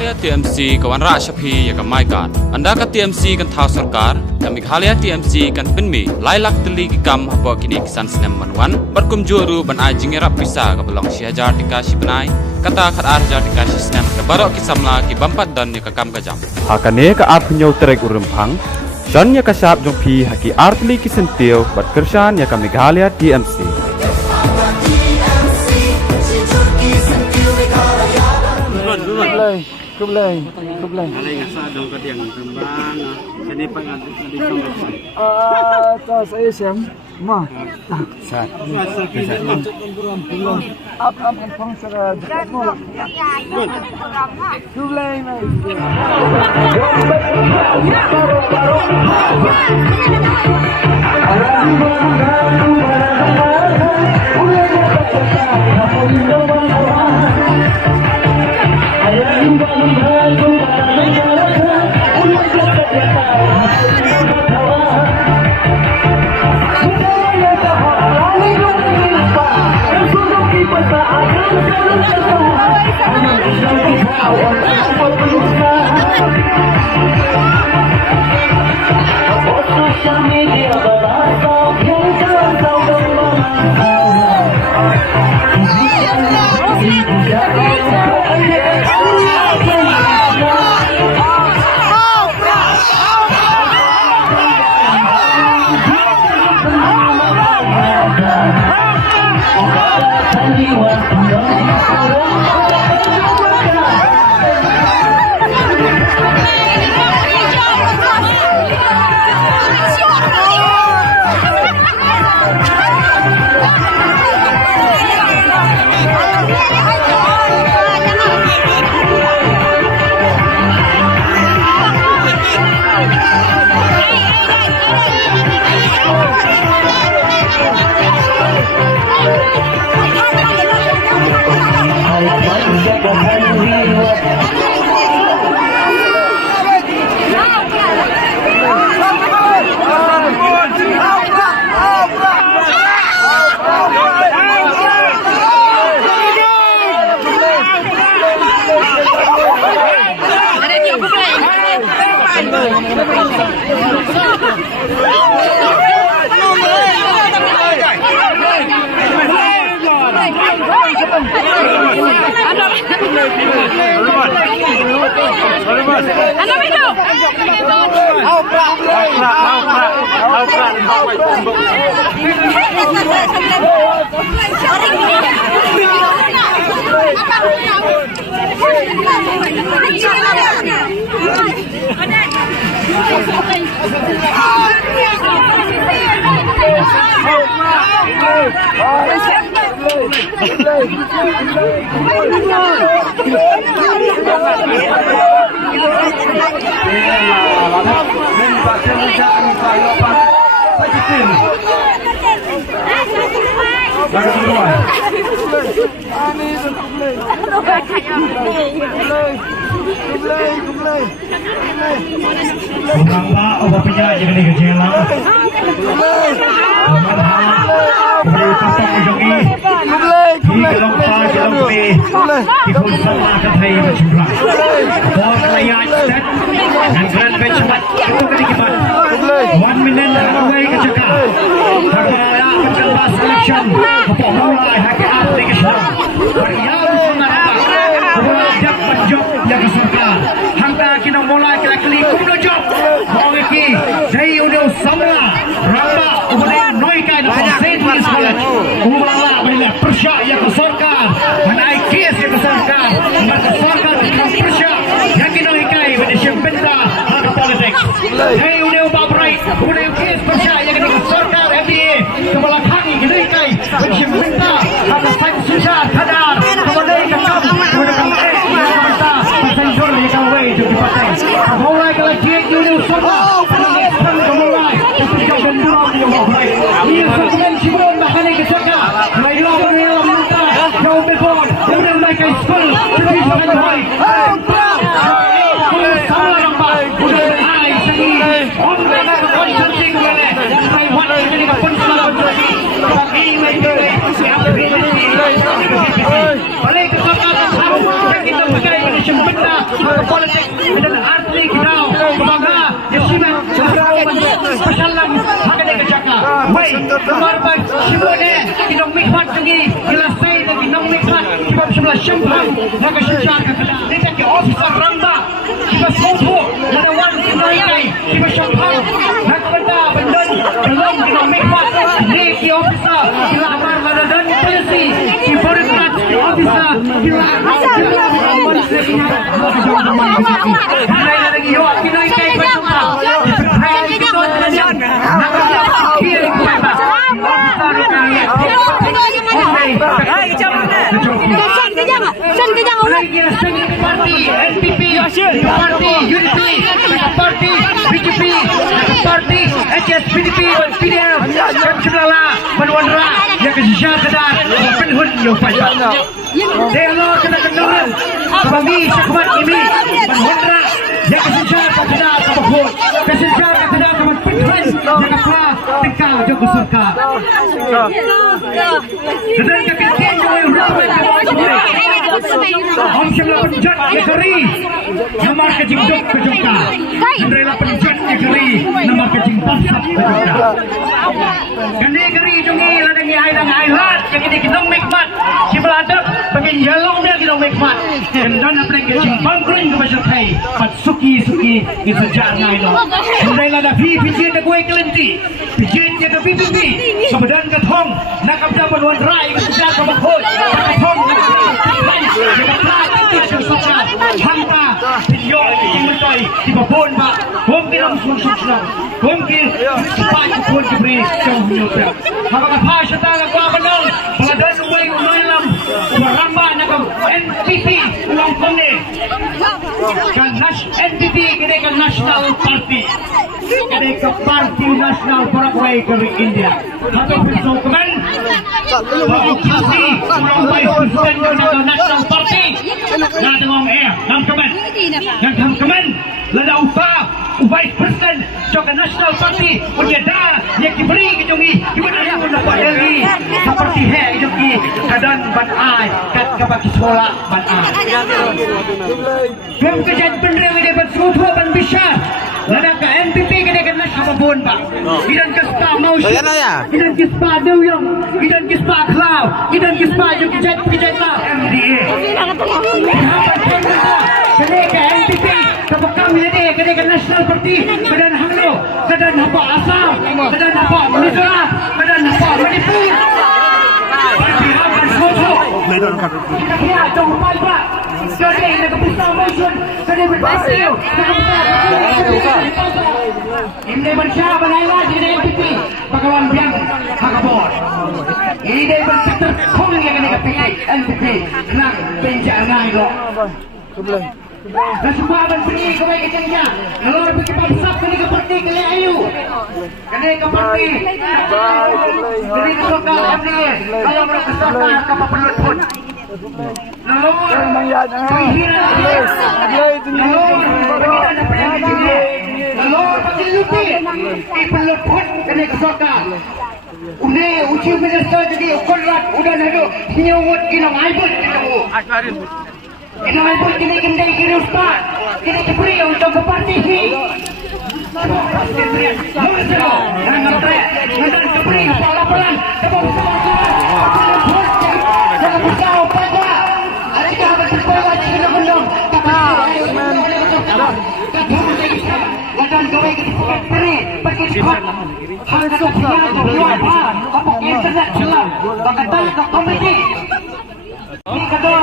Meghalaya TMC kawan rak syapi ya kamai kan. Anda ka TMC kan thau sarkar, ka Meghalaya TMC kan penmi lailak teli ki kam apa kini kisan senem manuan, berkum juru ban ajing rap bisa ka belong si hajar dikasih benai, kata khat hajar dikasih senem, ka barok ki samla ki bampat dan ya ka kam ka jam. Hakane ka ap nyau terek urempang, dan ya ka syap jong pi haki artli ki sentiu bat kersan ya ka Meghalaya TMC. Kublai. Alay nga sa daw ka diyang sambang. Kani pa nga di Ta saya Syam. Ma. sa Up ang pangsara. Kublai na. Balik ke politik dan asli kita bangga yesimen masalah hakane kejaka wei korban simone kinong mikmat lagi selesai lagi kinong mikmat sebab sebelah syempang naga syucar kena dekat ke officer ramba sebab sopo ada wan kinoi kai sebab syempang hak benda benda belum kinong mikmat ni ki officer sila amar ladadan polisi ki birokrat ki officer sila lagi yo kinoi kai bersumpah parti NPP, parti UDP, parti BJP, parti HSPDP, PDM, dan sebelah Manwandra yang kesisah sedar penhun yang pajak. Dialog kena kenal bagi sekemat ini Manwandra yang kesisah sedar kebahut, kesisah sedar kebahut penhun yang apa tingkau jauh surga. Dan kekasian jauh Om Syamla penjat negeri nomor kejingdok kejongka Andrela penjat negeri nomor kejingpasap kejongka Gani negeri jungi ladangi airang airat yang ini kinong mikmat si beladap bagian jalong dia kinong mikmat dan apa yang kejingpangkring ke masyarakat pat suki-suki di sejarah ngaino Andrela da pijian da gue kelenti pijian dia da pipi kemudian ketong nakabda penuan rai ke sejarah kebakut ketong Hampa video yang bertai di babon pak, mungkin langsung susah, mungkin cepat pun diberi jauh menyudah. Apakah pasal tak apa benar? Peladan uang malam, beramba nakam NPP uang kone, kan NPP kita kan National Party, kita kan Parti Nasional Paraguay dari India. Atau dokumen, bagi kisi uang baik presiden National Party. Nah, tengok dalam kemen, lada Vice President Jokowi National Party punya dah yang diberi kejungi gimana yang dapat dari seperti kejungi keadaan banai kat bagi sekolah banai. Belum kejadian penerima dapat suatu ban bisa. Lada ke NPP kita kena sama pun pak. Idan kespa mau sih. Idan kespa Dewyong. Idan kespa Klau. Idan kespa kejadian lah. MDA. Kena ke NPP. Kapag kami ini kena ke National Party. Kedan Hanglo. Kedan apa Assam. Kedan apa Mizoram. Kedan apa Manipur. Parti akan suatu. Kita kena jauh pak. Jadi nak besar motion. Jadi berhasil. Ini bersama Banailah di NPP. Bagawan biang hakabor. Ini bersama kong yang kena pilih NPP. Nak penjara itu. Kesempatan pergi ke baik kecilnya. Kalau pergi pasap kena ke parti kena ayu. Kena ke parti. Kena ke lokal MDA. Kalau mereka kesempatan kapal pelut pun. Lalu bagi lupi pelut pun kena kesokal. Uji minister jadi kontrak udah nado nyewut kinong aibut kinong. Kinong aibut kini kendai kiri ustaz. Kini diberi untuk ke parti si. Dan ngetrek dan diberi pelan-pelan. Jangan bersau pada. Adakah bersekolah di gendong-gendong? Ladan gawai ke dipukat beri. Pergi cepat. Hangkatuh siapa jual bahan. Kapok internet selam. Bakatan ke komedi. Ini kedua.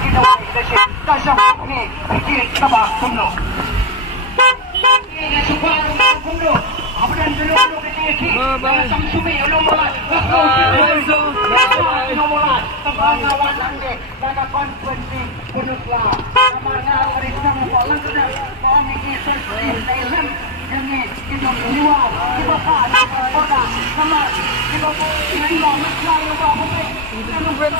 Kita wajib kasih ini. Pikir tabak kuno. Ini suka kuno. Kemudian dulu kecil-kecil. Macam sumi ulumulat. Ulumulat. Tembang-awan langit. Dada konferensi kunutlah. Kamarnya hari sama polan sudah. Mau mikir sensitif. Thailand. Yang kita menjual. Kita pakai. Kota. Kamar. Kita menjual. Menjual. Kita menjual. Kita menjual.